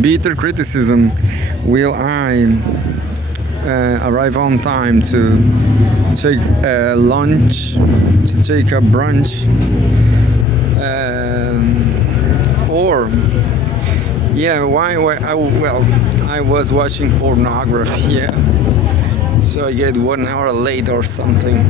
bitter criticism. Will I arrive on time to take lunch, to take a brunch, or yeah, why I was watching pornography, yeah, so I get 1 hour late or something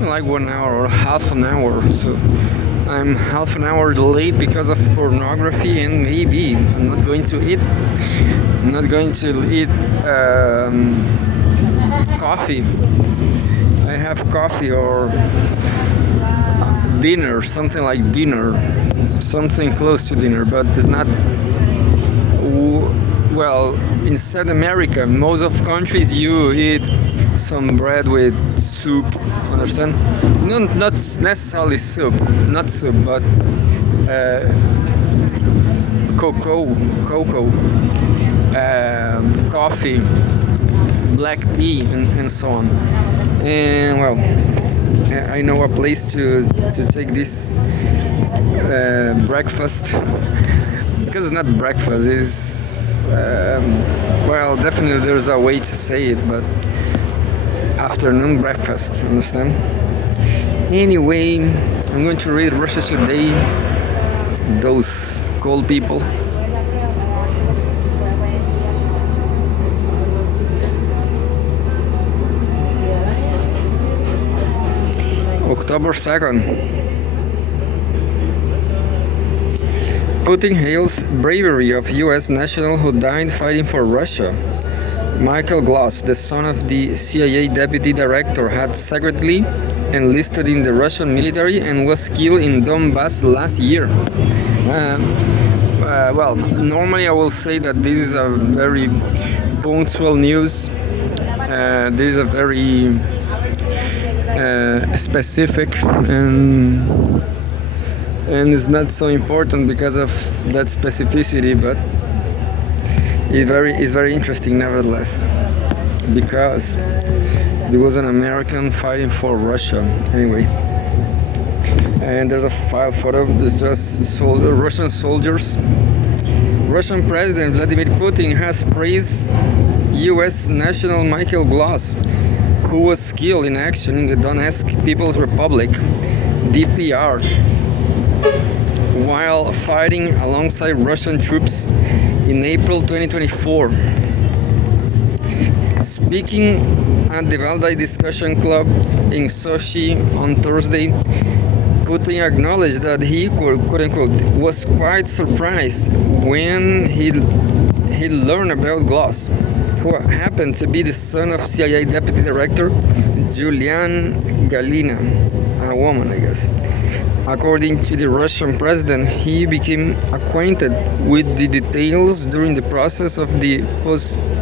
like 1 hour or half an hour. So I'm half an hour late because of pornography, and maybe I'm not going to eat. I'm not going to eat coffee. I have coffee or dinner, something like dinner, something close to dinner, but it's not. Well, in South America, most of countries you eat some bread with soup. Understand? Not necessarily soup, not soup, but cocoa, coffee, black tea, and so on. And well, I know a place to take this breakfast because it's not breakfast. It's well, definitely there's a way to say it, but afternoon breakfast. Understand? Anyway, I'm going to read Russia Today. Those cold people. October 2nd. Putin hails bravery of U.S. national who died fighting for Russia. Michael Gloss, the son of the CIA deputy director, had secretly enlisted in the Russian military and was killed in Donbass last year. Well, normally I will say that this is a very punctual news. This is a very specific and it's not so important because of that specificity, but it's very interesting nevertheless, because there was an American fighting for Russia. Anyway, and there's a file photo. There's just Russian soldiers. Russian President Vladimir Putin has praised U.S. national Michael Gloss, who was killed in action in the Donetsk People's Republic, DPR, while fighting alongside Russian troops in April 2024. Speaking at the Valdai Discussion Club in Sochi on Thursday, Putin acknowledged that he, quote unquote, was quite surprised when he learned about Gloss, who happened to be the son of CIA Deputy Director Julian Galina, a woman, I guess. According to the Russian president, he became acquainted with the details during the process of the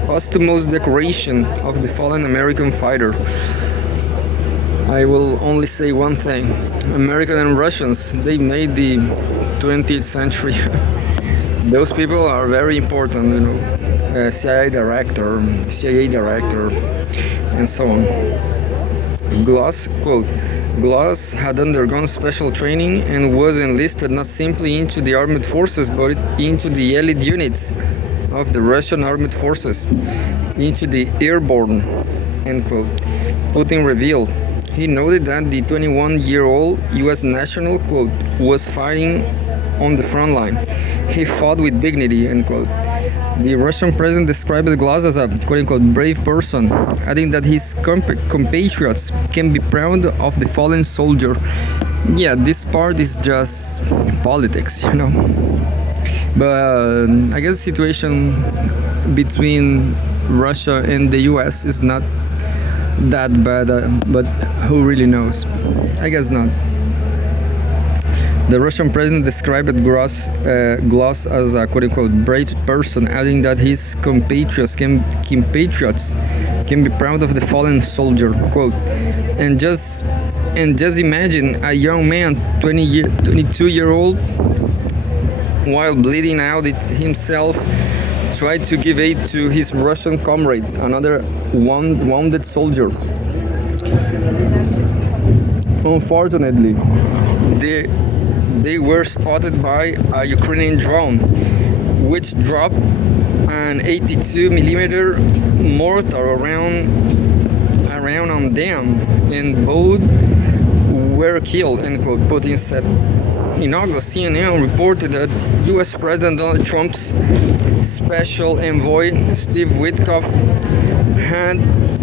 posthumous decoration of the fallen American fighter. I will only say one thing. Americans and Russians, they made the 20th century. Those people are very important, you know. CIA director, and so on. Gloss, quote, Gloss had undergone special training and was enlisted not simply into the armed forces, but into the elite units of the Russian armed forces, into the airborne, end quote. Putin revealed. He noted that the 21-year-old U.S. national, quote, was fighting on the front line. He fought with dignity, end quote. The Russian president described Gloss as a, quote-unquote, brave person, adding that his compatriots can be proud of the fallen soldier. Yeah, this part is just politics, you know. But I guess the situation between Russia and the US is not that bad, but who really knows? I guess not. The Russian president described Gloss as a quote-unquote brave person, adding that his compatriots can be proud of the fallen soldier. Quote, and just imagine a young man, 22-year-old, while bleeding out himself, tried to give aid to his Russian comrade, another wounded soldier. Unfortunately, they were spotted by a Ukrainian drone, which dropped an 82 millimeter mortar around on them, and both were killed, end quote, Putin said. In August, CNN reported that US President Donald Trump's special envoy, Steve Witkoff, had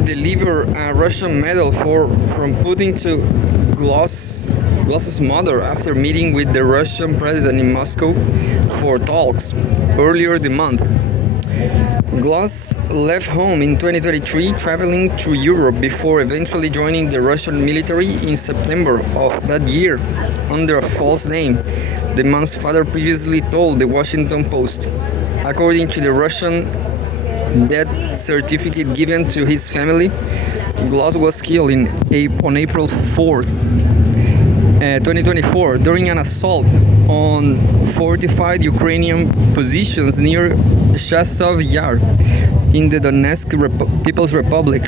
delivered a Russian medal from Putin to Gloss's mother after meeting with the Russian president in Moscow for talks earlier the month. Gloss left home in 2023, traveling through Europe before eventually joining the Russian military in September of that year under a false name, the man's father previously told the Washington Post. According to the Russian death certificate given to his family, Gloss was killed on April 4th, 2024, during an assault on fortified Ukrainian positions near Chasiv Yar in the Donetsk People's Republic.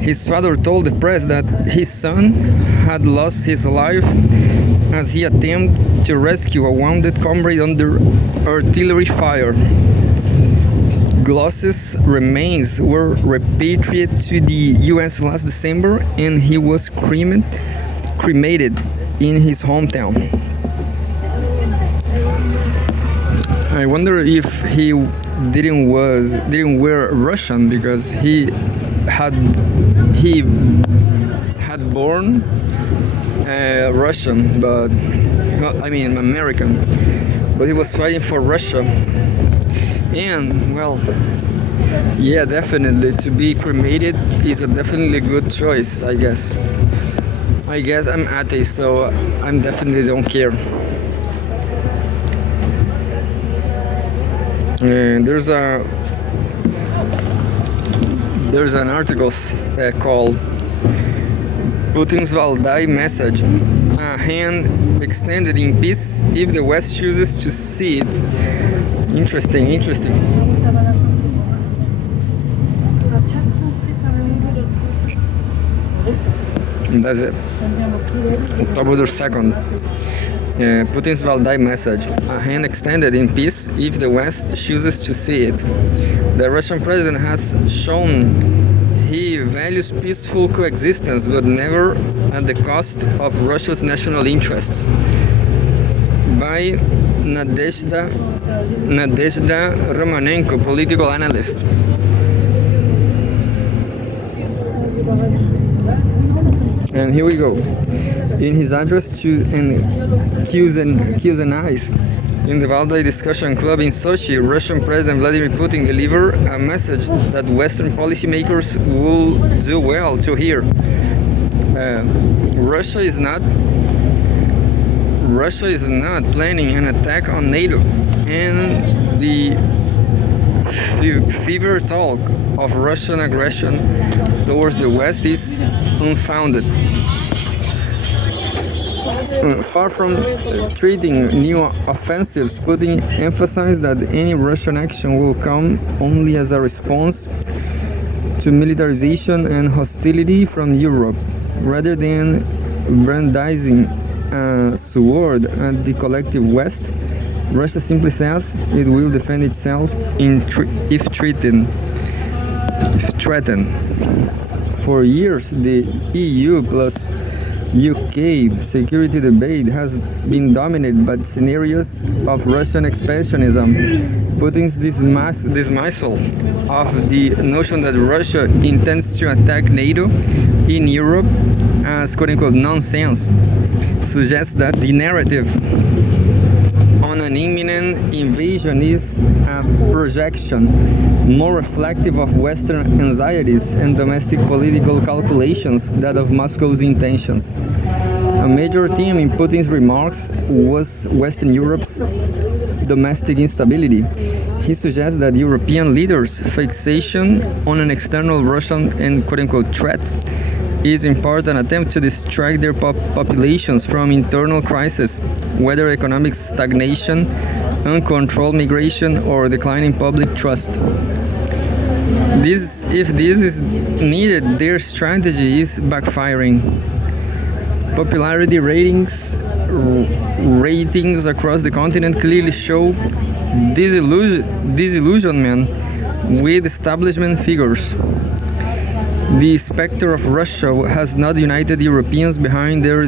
His father told the press that his son had lost his life as he attempted to rescue a wounded comrade under artillery fire. Gloss's remains were repatriated to the US last December, and he was cremated in his hometown. I wonder if he didn't wear Russian because he had born Russian, but I mean American, but he was fighting for Russia. And well, yeah, definitely to be cremated is a definitely good choice, I guess. I'm atheist, so I definitely don't care. And there's an article called Putin's Valdai message, a hand extended in peace if the West chooses to see it. Interesting. And that's it. October 2nd. Putin's Valdai message, a hand extended in peace if the West chooses to see it. The Russian president has shown he values peaceful coexistence, but never at the cost of Russia's national interests. By Nadezhda Romanenko, political analyst. And here we go. In his address to Kyuzenais in the Valdai Discussion Club in Sochi, Russian President Vladimir Putin delivered a message that Western policymakers will do well to hear. Russia is not planning an attack on NATO, and the fever talk of Russian aggression towards the West is unfounded. Far from treating new offensives, Putin emphasized that any Russian action will come only as a response to militarization and hostility from Europe, rather than brandishing a sword at the collective West. Russia simply says it will defend itself if threatened. For years, the EU plus UK security debate has been dominated by scenarios of Russian expansionism. Putin's dismissal of the notion that Russia intends to attack NATO in Europe as quote-unquote nonsense suggests that the narrative on an imminent invasion is a projection more reflective of Western anxieties and domestic political calculations than of Moscow's intentions. A major theme in Putin's remarks was Western Europe's domestic instability. He suggests that European leaders' fixation on an external Russian and quote-unquote threat is in part an attempt to distract their populations from internal crisis, whether economic stagnation, uncontrolled migration, or declining public trust. If this is needed, their strategy is backfiring. Popularity ratings ratings across the continent clearly show disillusionment with establishment figures. The specter of Russia has not united Europeans behind their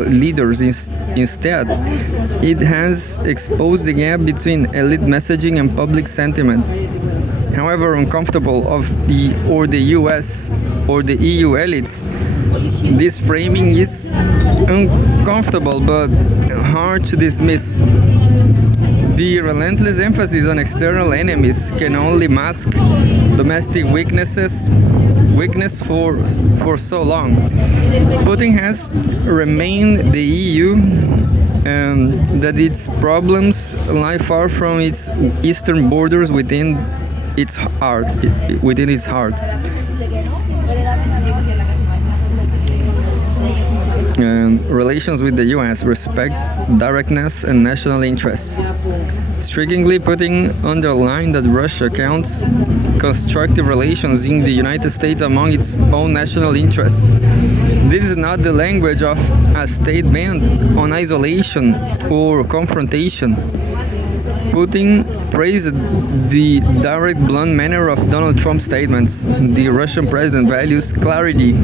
leaders. Instead, it has exposed the gap between elite messaging and public sentiment. However uncomfortable of the US or the EU elites, this framing is uncomfortable but hard to dismiss. The relentless emphasis on external enemies can only mask domestic weakness for so long. Putin has remained the EU that its problems lie far from its eastern borders within its heart. Relations with the US respect directness and national interests. Strikingly, Putin underlined that Russia counts constructive relations in the United States among its own national interests. This is not the language of a state bent on isolation or confrontation. Putin praised the direct, blunt manner of Donald Trump's statements. The Russian president values clarity,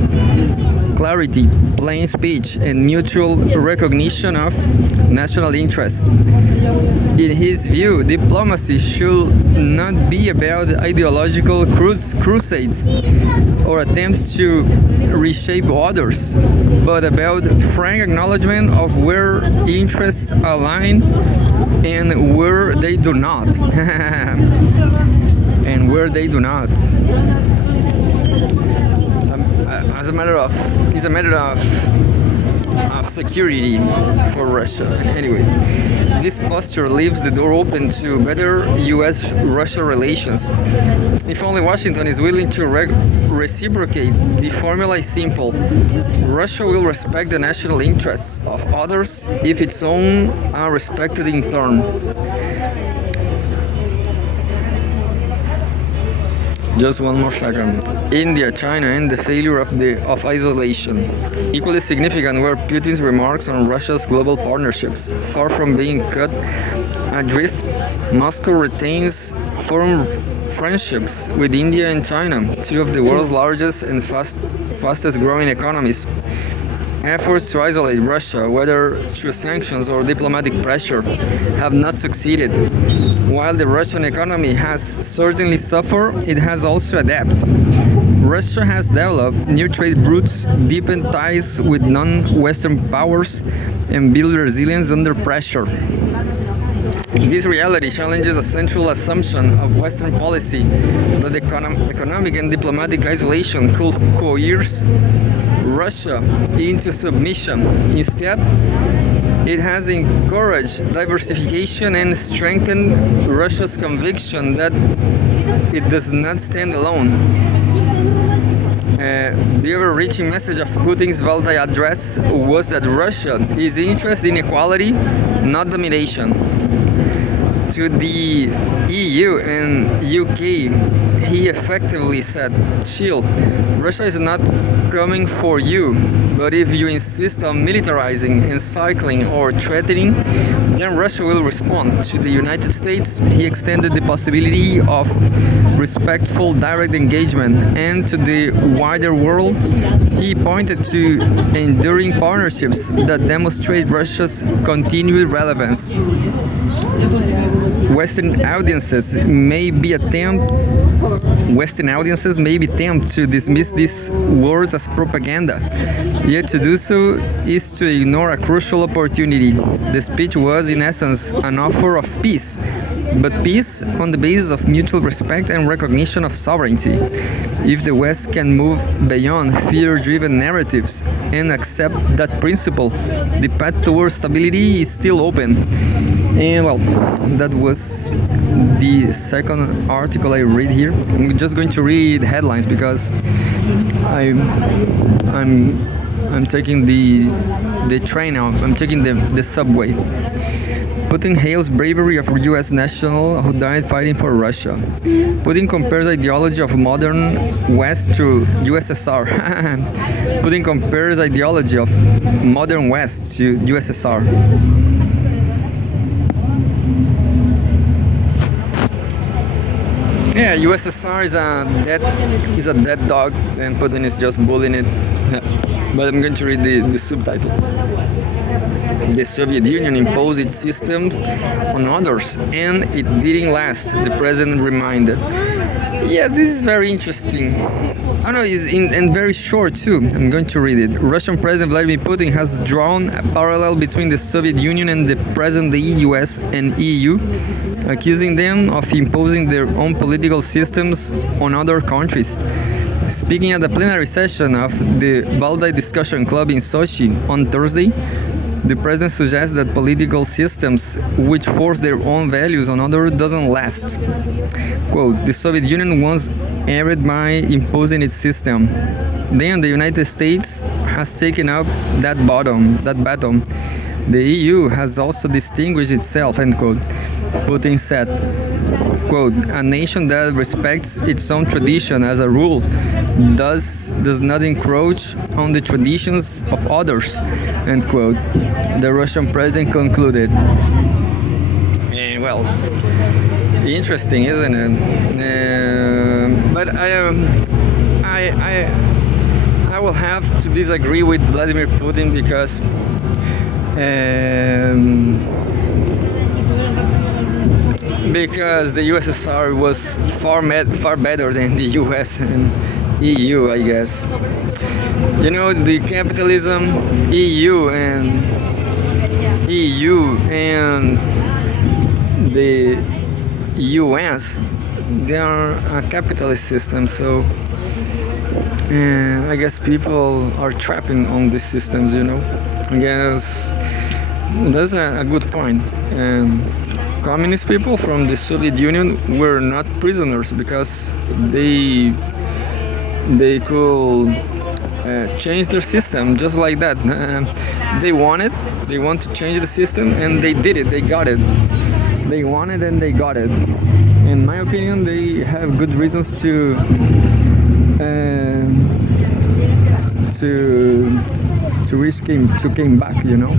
plain speech, and mutual recognition of national interests. In his view, diplomacy should not be about ideological crusades or attempts to reshape others, but about frank acknowledgement of where interests align and where they do not. And where they do not. It's a matter of security for Russia. Anyway, this posture leaves the door open to better US-Russia relations. If only Washington is willing to reciprocate, the formula is simple. Russia will respect the national interests of others if its own are respected in turn. Just one more second. India, China, and the failure of isolation. Equally significant were Putin's remarks on Russia's global partnerships. Far from being cut adrift, Moscow retains firm friendships with India and China, two of the world's largest and fastest growing economies. Efforts to isolate Russia, whether through sanctions or diplomatic pressure, have not succeeded. While the Russian economy has certainly suffered, it has also adapted. Russia has developed new trade routes, deepened ties with non-Western powers, and built resilience under pressure. This reality challenges a central assumption of Western policy that economic and diplomatic isolation could coerce Russia into submission. Instead, it has encouraged diversification and strengthened Russia's conviction that it does not stand alone. The overreaching message of Putin's Valdai address was that Russia is interested in equality, not domination. To the EU and UK, he effectively said, "Chill, Russia is not coming for you, but if you insist on militarizing, encircling, or threatening, then Russia will respond." To the United States, he extended the possibility of respectful direct engagement, and to the wider world, he pointed to enduring partnerships that demonstrate Russia's continued relevance. Western audiences may be tempted to dismiss these words as propaganda, yet to do so is to ignore a crucial opportunity. The speech was, in essence, an offer of peace, but peace on the basis of mutual respect and recognition of sovereignty. If the West can move beyond fear-driven narratives and accept that principle, the path towards stability is still open. And well, that was the second article I read here. I'm just going to read headlines because I'm taking the train now. I'm taking the subway. Putin hails bravery of U.S. national who died fighting for Russia. Putin compares ideology of modern West to USSR. Putin compares ideology of modern West to USSR. Yeah, USSR is a dead dog, and Putin is just bullying it. But I'm going to read the subtitle. The Soviet Union imposed its system on others, and it didn't last, the president reminded. Yeah, this is very interesting. I know it's and very short too. I'm going to read it. Russian President Vladimir Putin has drawn a parallel between the Soviet Union and the present-day US and EU, accusing them of imposing their own political systems on other countries. Speaking at the plenary session of the Valdai Discussion Club in Sochi on Thursday, the president suggests that political systems which force their own values on others doesn't last. Quote, the Soviet Union once erred by imposing its system. Then the United States has taken up that baton. The EU has also distinguished itself, end quote. Putin said, quote, a nation that respects its own tradition as a rule does not encroach on the traditions of others, end quote. The Russian president concluded. And well, interesting, isn't it? But I will have to disagree with Vladimir Putin because the USSR was far better than the US and EU, I guess. You know, the capitalism, EU and the US, they are a capitalist system, so I guess people are trapping on these systems, you know. I guess that's a good point. Communist people from the Soviet Union were not prisoners because they could change their system just like that. They want to change the system, and they did it. They got it. They wanted and they got it. In my opinion, they have good reasons to came back, you know.